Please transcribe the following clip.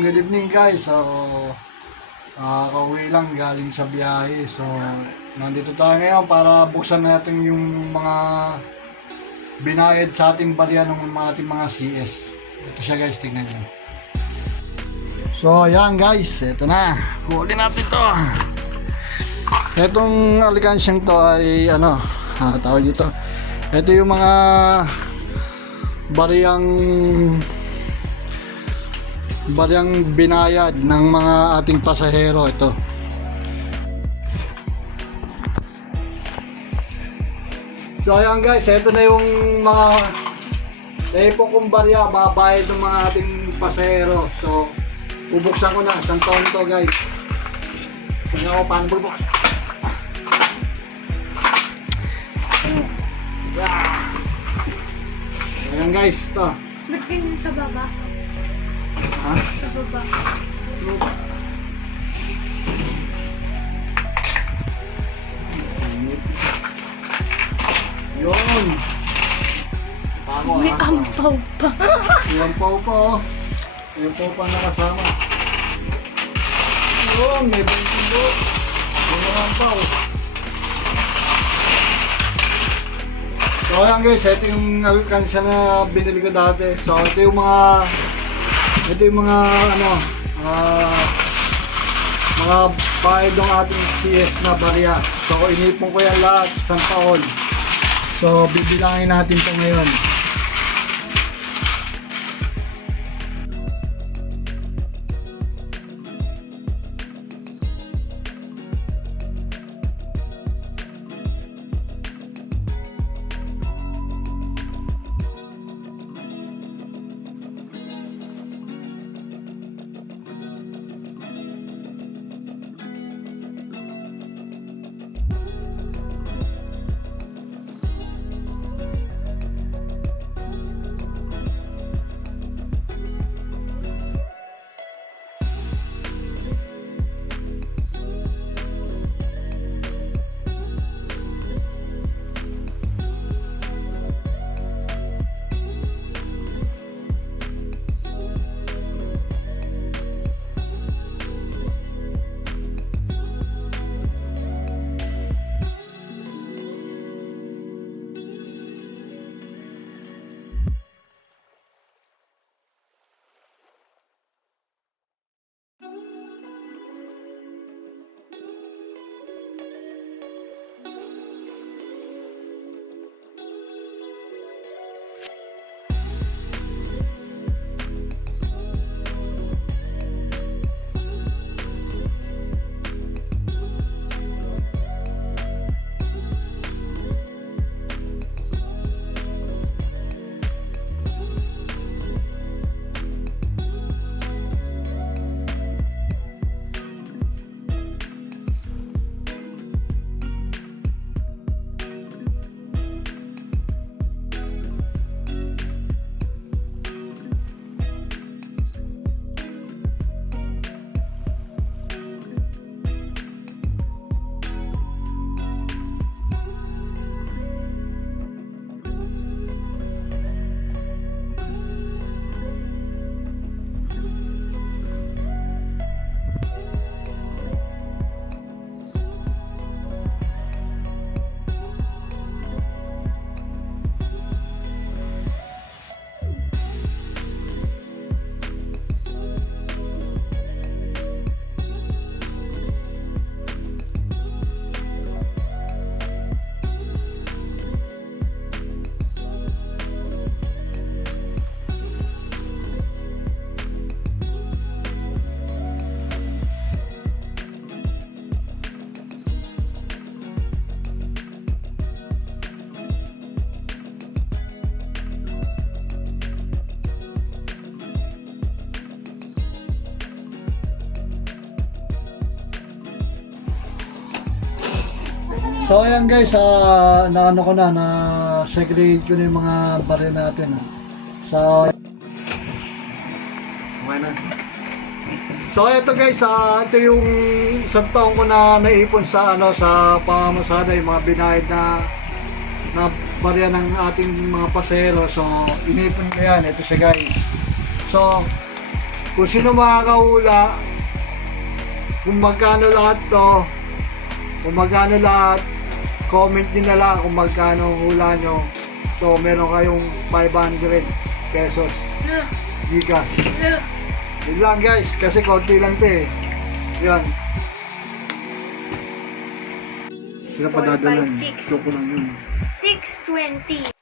good evening guys. So, kauwi lang galing sa biyahe. So, nandito tayo ngayon para buksan natin yung mga binayad sa ating barya ng ating mga CS. Ito siya guys, tingnan nyo. So, ayan guys, ito na. Huli natin to. Itong alkansyang to ay tawag dito. Ito yung mga bariyang binayad ng mga ating pasahero. Ito. So ayan guys, ito na yung mga naipon kong barya, babayad ng mga ating pasahero. So bubuksan ko na, isang taon to guys. Tingnan ko paano bubuksan. Ayan guys, ito. Ba't ganyan sa baba? Ha? Sa baba. Yun. Paano, May ampaw pa. May ampaw pa oh. May ampaw pa nakasama. Yun, may 20 po. May ampaw. So ayan guys, ito yung alkansya na binili ko dati. So ito yung mga mga bayad ng ating CS na barya. So inipon ko yan lahat isang taon. So bibilangin natin ito ngayon. So ayan guys, naano ko na segregate ko na yung mga baril natin. So okay na. So ito guys, ito yung isang taon ko na naipon sa sa pamamasada, yung mga binayad na barya ng ating mga pasero. So inipon ko yan, ito siya guys. So Kung sino makakahula, kung magkano lahat to, kung magkano lahat, comment nyo na lang kung magkano ang hula nyo. So, meron kayong 500 pesos. Gigas. Yun lang guys, kasi konti lang to eh. Yan. Sila pa 4, dadalan. 5, 6. Choco lang yun. 620.